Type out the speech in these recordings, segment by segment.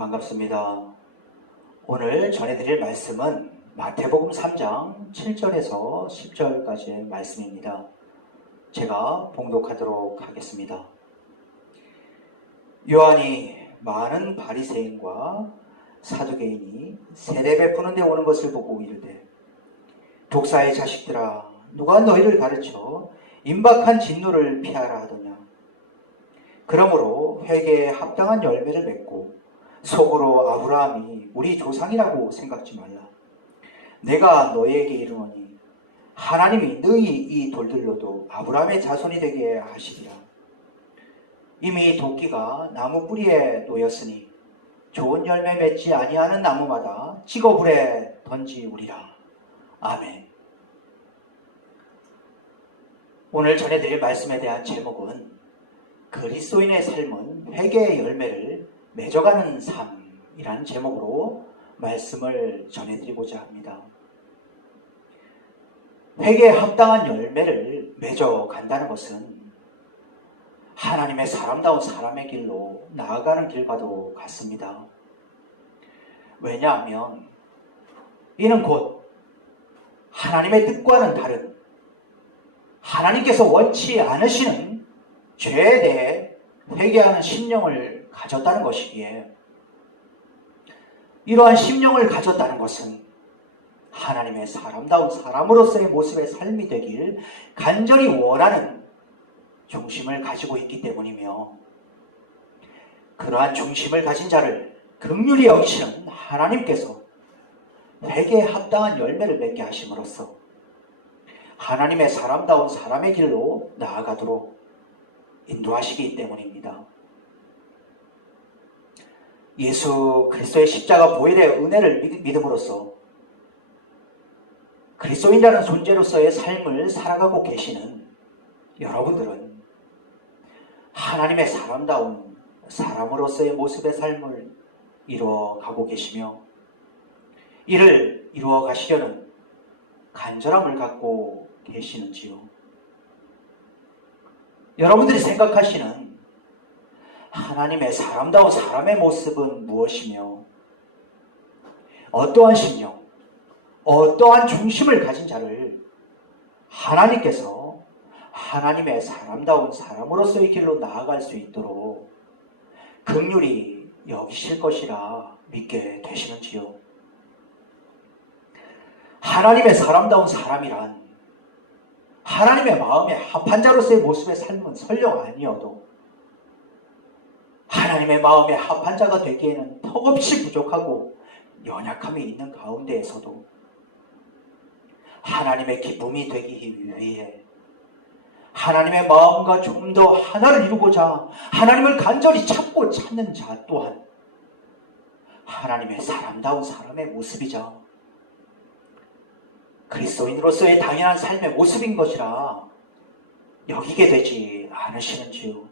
반갑습니다. 오늘 전해드릴 말씀은 마태복음 3장 7절에서 10절까지의 말씀입니다. 제가 봉독하도록 하겠습니다. 요한이 많은 바리새인과 사두개인이 세례 베푸는 데 오는 것을 보고 이르되, 독사의 자식들아, 누가 너희를 가르쳐 임박한 진노를 피하라 하더냐. 그러므로 회개에 합당한 열매를 맺고 속으로 아브라함이 우리 조상이라고 생각지 말라. 내가 너희에게 이르노니 하나님이 너희 이 돌들로도 아브라함의 자손이 되게 하시리라. 이미 도끼가 나무 뿌리에 놓였으니 좋은 열매 맺지 아니하는 나무마다 찍어불에 던지우리라. 아멘. 오늘 전해드릴 말씀에 대한 제목은 그리스도인의 삶은 회개의 열매를 맺어가는 삶이라는 제목으로 말씀을 전해드리고자 합니다. 회개에 합당한 열매를 맺어간다는 것은 하나님의 사람다운 사람의 길로 나아가는 길과도 같습니다. 왜냐하면 이는 곧 하나님의 뜻과는 다른 하나님께서 원치 않으시는 죄에 대해 회개하는 심령을 가졌다는 것이기에, 이러한 심령을 가졌다는 것은 하나님의 사람다운 사람으로서의 모습의 삶이 되길 간절히 원하는 중심을 가지고 있기 때문이며, 그러한 중심을 가진 자를 긍휼히 여기시는 하나님께서 회개에 합당한 열매를 맺게 하심으로써 하나님의 사람다운 사람의 길로 나아가도록 인도하시기 때문입니다. 예수 그리스도의 십자가 보혈의 은혜를 믿음으로써 그리스도인이라는 존재로서의 삶을 살아가고 계시는 여러분들은 하나님의 사람다운 사람으로서의 모습의 삶을 이루어가고 계시며, 이를 이루어가시려는 간절함을 갖고 계시는지요? 여러분들이 생각하시는 하나님의 사람다운 사람의 모습은 무엇이며, 어떠한 심령, 어떠한 중심을 가진 자를 하나님께서 하나님의 사람다운 사람으로서의 길로 나아갈 수 있도록 긍휼히 여기실 것이라 믿게 되시는지요? 하나님의 사람다운 사람이란 하나님의 마음에 합한 자로서의 모습의 삶은 설령 아니어도 하나님의 마음에 합한 자가 되기에는 턱없이 부족하고 연약함이 있는 가운데에서도 하나님의 기쁨이 되기 위해 하나님의 마음과 좀 더 하나를 이루고자 하나님을 간절히 찾고 찾는 자 또한 하나님의 사람다운 사람의 모습이자 그리스도인으로서의 당연한 삶의 모습인 것이라 여기게 되지 않으시는지요?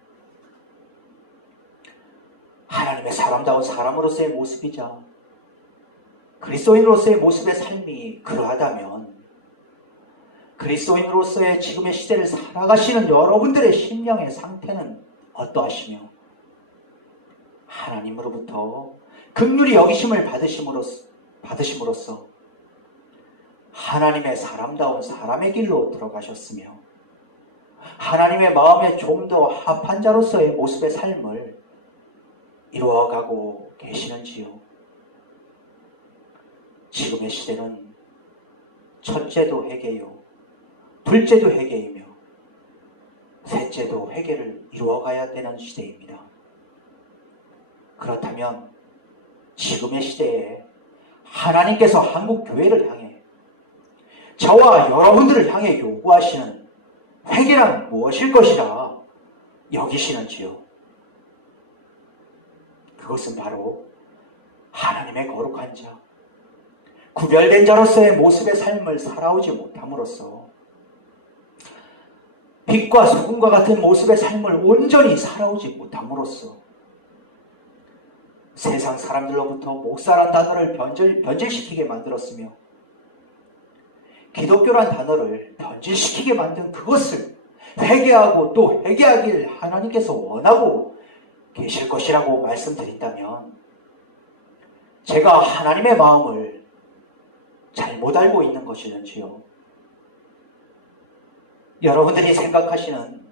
하나님의 사람다운 사람으로서의 모습이자 그리스도인으로서의 모습의 삶이 그러하다면 그리스도인으로서의 지금의 시대를 살아가시는 여러분들의 심령의 상태는 어떠하시며, 하나님으로부터 긍휼히 여기심을 받으심으로써 하나님의 사람다운 사람의 길로 들어가셨으며 하나님의 마음에 좀 더 합한 자로서의 모습의 삶을 이루어가고 계시는지요? 지금의 시대는 첫째도 회개요, 둘째도 회개이며 셋째도 회개를 이루어가야 되는 시대입니다. 그렇다면 지금의 시대에 하나님께서 한국교회를 향해, 저와 여러분들을 향해 요구하시는 회개란 무엇일 것이라 여기시는지요? 그것은 바로 하나님의 거룩한 자, 구별된 자로서의 모습의 삶을 살아오지 못함으로써 빛과 소금과 같은 모습의 삶을 온전히 살아오지 못함으로써 세상 사람들로부터 목사란 단어를 변질시키게 만들었으며 기독교란 단어를 변질시키게 만든 그것을 회개하고 또 회개하길 하나님께서 원하고 계실 것이라고 말씀드린다면 제가 하나님의 마음을 잘못 알고 있는 것이는지요? 여러분들이 생각하시는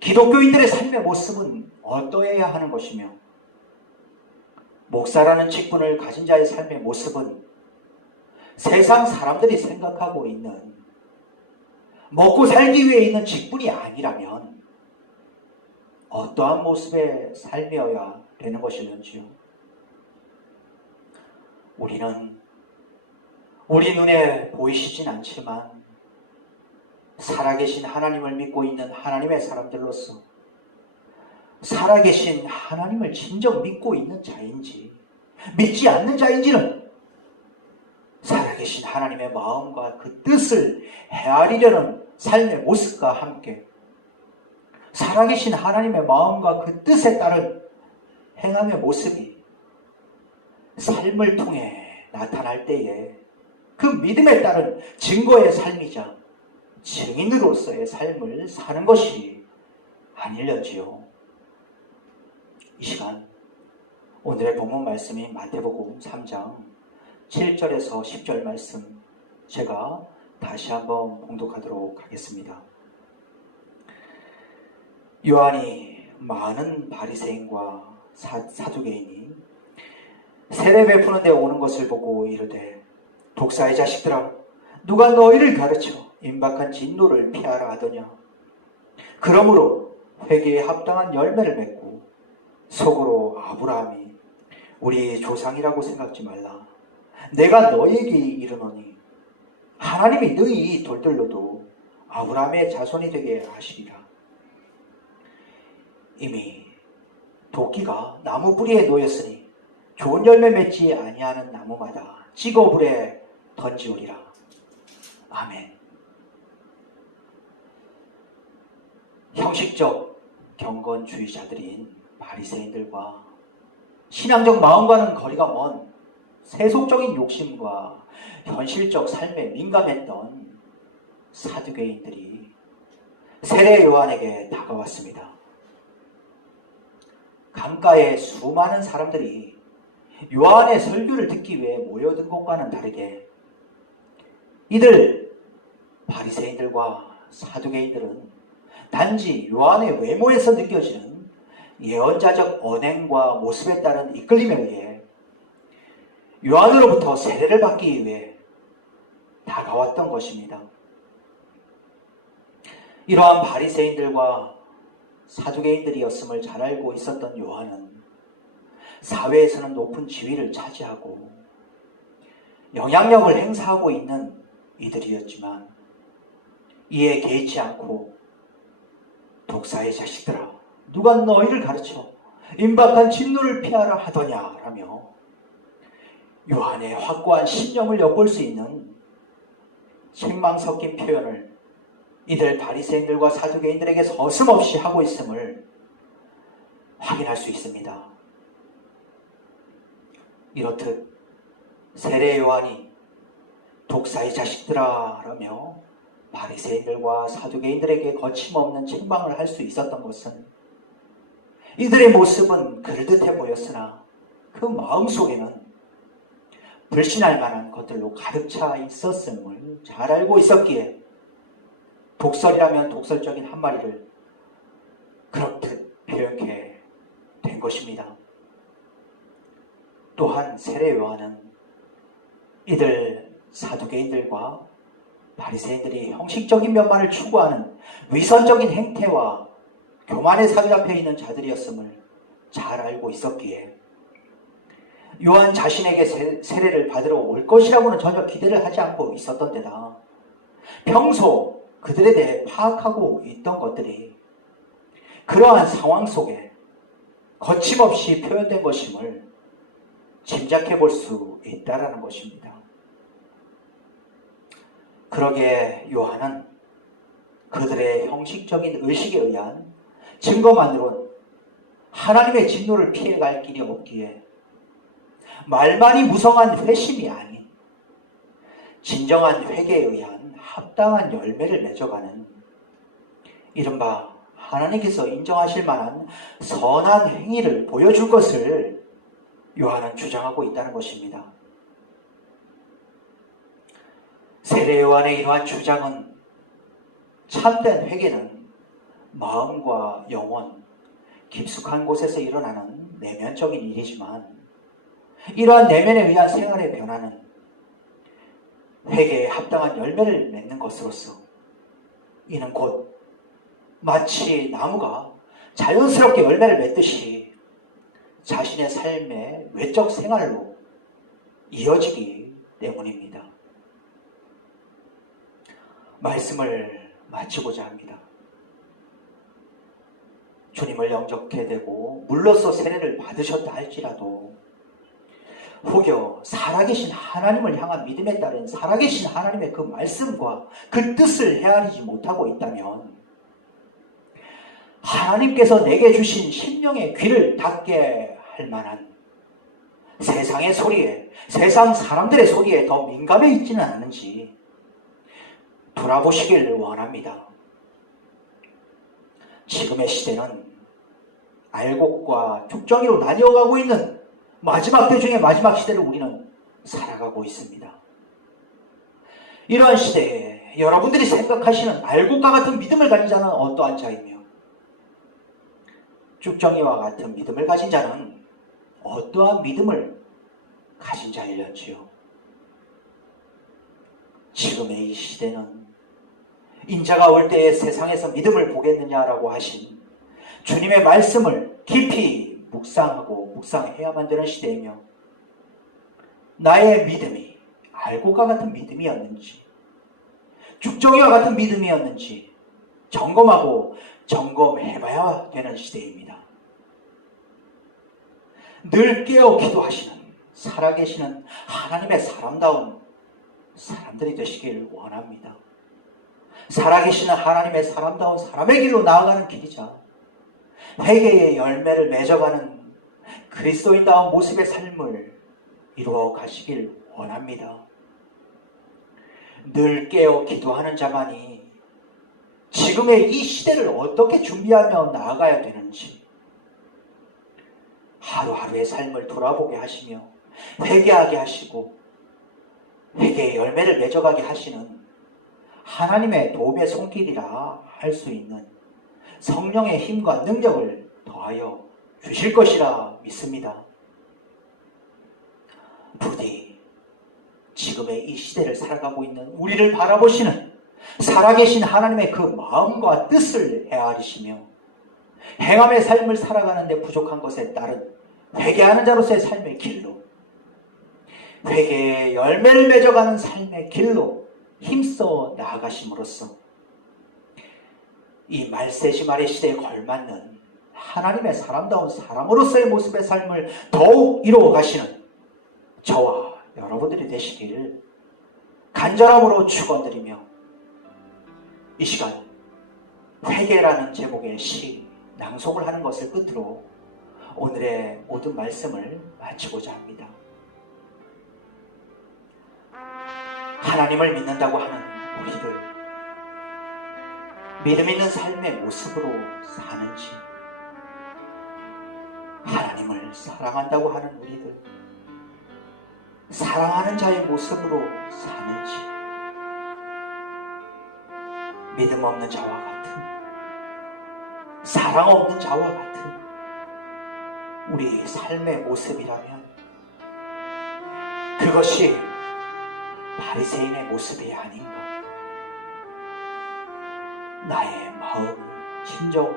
기독교인들의 삶의 모습은 어떠해야 하는 것이며, 목사라는 직분을 가진 자의 삶의 모습은 세상 사람들이 생각하고 있는 먹고 살기 위해 있는 직분이 아니라면 어떠한 모습의 삶이어야 되는 것이는지요? 우리는 우리 눈에 보이시진 않지만 살아계신 하나님을 믿고 있는 하나님의 사람들로서 살아계신 하나님을 진정 믿고 있는 자인지 믿지 않는 자인지는 살아계신 하나님의 마음과 그 뜻을 헤아리려는 삶의 모습과 함께 살아계신 하나님의 마음과 그 뜻에 따른 행함의 모습이 삶을 통해 나타날 때에 그 믿음에 따른 증거의 삶이자 증인으로서의 삶을 사는 것이 아닐런지요. 이 시간 오늘의 본문 말씀이 마태복음 3장 7절에서 10절 말씀 제가 다시 한번 봉독하도록 하겠습니다. 요한이 많은 바리새인과 사두개인이 세례 베푸는 데 오는 것을 보고 이르되 독사의 자식들아 누가 너희를 가르쳐 임박한 진노를 피하라 하더냐. 그러므로 회개에 합당한 열매를 맺고 속으로 아브라함이 우리 조상이라고 생각지 말라. 내가 너에게 이르노니 하나님이 너희 돌들로도 아브라함의 자손이 되게 하시리라. 이미 도끼가 나무 뿌리에 놓였으니 좋은 열매 맺지 아니하는 나무마다 찍어 불에 던지오리라. 아멘. 형식적 경건주의자들인 바리새인들과 신앙적 마음과는 거리가 먼 세속적인 욕심과 현실적 삶에 민감했던 사두개인들이 세례 요한에게 다가왔습니다. 강가에 수많은 사람들이 요한의 설교를 듣기 위해 모여든 것과는 다르게 이들 바리새인들과 사두개인들은 단지 요한의 외모에서 느껴지는 예언자적 언행과 모습에 따른 이끌림에 의해 요한으로부터 세례를 받기 위해 다가왔던 것입니다. 이러한 바리새인들과 사두개인들이었음을 잘 알고 있었던 요한은 사회에서는 높은 지위를 차지하고 영향력을 행사하고 있는 이들이었지만 이에 개의치 않고 독사의 자식들아 누가 너희를 가르쳐 임박한 진노를 피하라 하더냐 라며 요한의 확고한 신념을 엿볼 수 있는 책망 섞인 표현을 이들 바리새인들과 사두개인들에게 서슴없이 하고 있음을 확인할 수 있습니다. 이렇듯 세례 요한이 독사의 자식들아 라며 바리새인들과 사두개인들에게 거침없는 책망을 할 수 있었던 것은 이들의 모습은 그럴듯해 보였으나 그 마음속에는 불신할 만한 것들로 가득 차 있었음을 잘 알고 있었기에 독설이라면 독설적인 한마디를 그렇듯 표현해 된 것입니다. 또한 세례 요한은 이들 사두개인들과 바리새인들이 형식적인 면만을 추구하는 위선적인 행태와 교만에 사로잡혀 있는 자들이었음을 잘 알고 있었기에 요한 자신에게 세례를 받으러 올 것이라고는 전혀 기대를 하지 않고 있었던 데다 평소 그들에 대해 파악하고 있던 것들이 그러한 상황 속에 거침없이 표현된 것임을 짐작해 볼 수 있다라는 것입니다. 그러기에 요한은 그들의 형식적인 의식에 의한 증거만으로는 하나님의 진노를 피해갈 길이 없기에 말만이 무성한 회심이 아닌 진정한 회개에 의한 합당한 열매를 맺어가는 이른바 하나님께서 인정하실 만한 선한 행위를 보여줄 것을 요한은 주장하고 있다는 것입니다. 세례 요한의 이러한 주장은 참된 회개는 마음과 영혼, 깊숙한 곳에서 일어나는 내면적인 일이지만 이러한 내면에 의한 생활의 변화는 회개에 합당한 열매를 맺는 것으로서 이는 곧 마치 나무가 자연스럽게 열매를 맺듯이 자신의 삶의 외적 생활로 이어지기 때문입니다. 말씀을 마치고자 합니다. 주님을 영접하게 되고 물로써 세례를 받으셨다 할지라도 혹여 살아계신 하나님을 향한 믿음에 따른 살아계신 하나님의 그 말씀과 그 뜻을 헤아리지 못하고 있다면 하나님께서 내게 주신 심령의 귀를 닫게 할 만한 세상의 소리에, 세상 사람들의 소리에 더 민감해 있지는 않은지 돌아보시길 원합니다. 지금의 시대는 알곡과 죽정이로 나뉘어가고 있는 마지막 때 중에 마지막 시대를 우리는 살아가고 있습니다. 이러한 시대에 여러분들이 생각하시는 알곡과 같은 믿음을 가진 자는 어떠한 자이며 죽정이와 같은 믿음을 가진 자는 어떠한 믿음을 가진 자일런지요. 지금의 이 시대는 인자가 올 때에 세상에서 믿음을 보겠느냐라고 하신 주님의 말씀을 깊이 묵상하고 묵상해야만 되는 시대이며 나의 믿음이 알곡과 같은 믿음이었는지 죽정이와 같은 믿음이었는지 점검하고 점검해봐야 되는 시대입니다. 늘 깨어 기도하시는 살아계시는 하나님의 사람다운 사람들이 되시길 원합니다. 살아계시는 하나님의 사람다운 사람의 길로 나아가는 길이자 회개의 열매를 맺어가는 그리스도인다운 모습의 삶을 이루어 가시길 원합니다. 늘 깨어 기도하는 자만이 지금의 이 시대를 어떻게 준비하며 나아가야 되는지 하루하루의 삶을 돌아보게 하시며 회개하게 하시고 회개의 열매를 맺어가게 하시는 하나님의 도움의 손길이라 할 수 있는 성령의 힘과 능력을 더하여 주실 것이라 믿습니다. 부디 지금의 이 시대를 살아가고 있는 우리를 바라보시는 살아계신 하나님의 그 마음과 뜻을 헤아리시며 행함의 삶을 살아가는 데 부족한 것에 따른 회개하는 자로서의 삶의 길로 회개의 열매를 맺어가는 삶의 길로 힘써 나아가심으로써 이 말세시 말의 시대에 걸맞는 하나님의 사람다운 사람으로서의 모습의 삶을 더욱 이루어 가시는 저와 여러분들이 되시기를 간절함으로 축원드리며 이 시간 회개라는 제목의 시 낭송을 하는 것을 끝으로 오늘의 모든 말씀을 마치고자 합니다. 하나님을 믿는다고 하는 우리들, 믿음 있는 삶의 모습으로 사는지, 하나님을 사랑한다고 하는 우리들, 사랑하는 자의 모습으로 사는지, 믿음 없는 자와 같은, 사랑 없는 자와 같은 우리 삶의 모습이라면 그것이 바리새인의 모습이 아닌가. 나의 마음이 진정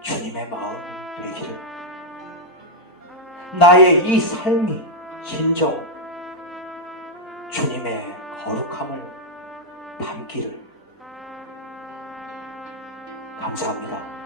주님의 마음이 되기를, 나의 이 삶이 진정 주님의 거룩함을 담기를. 감사합니다.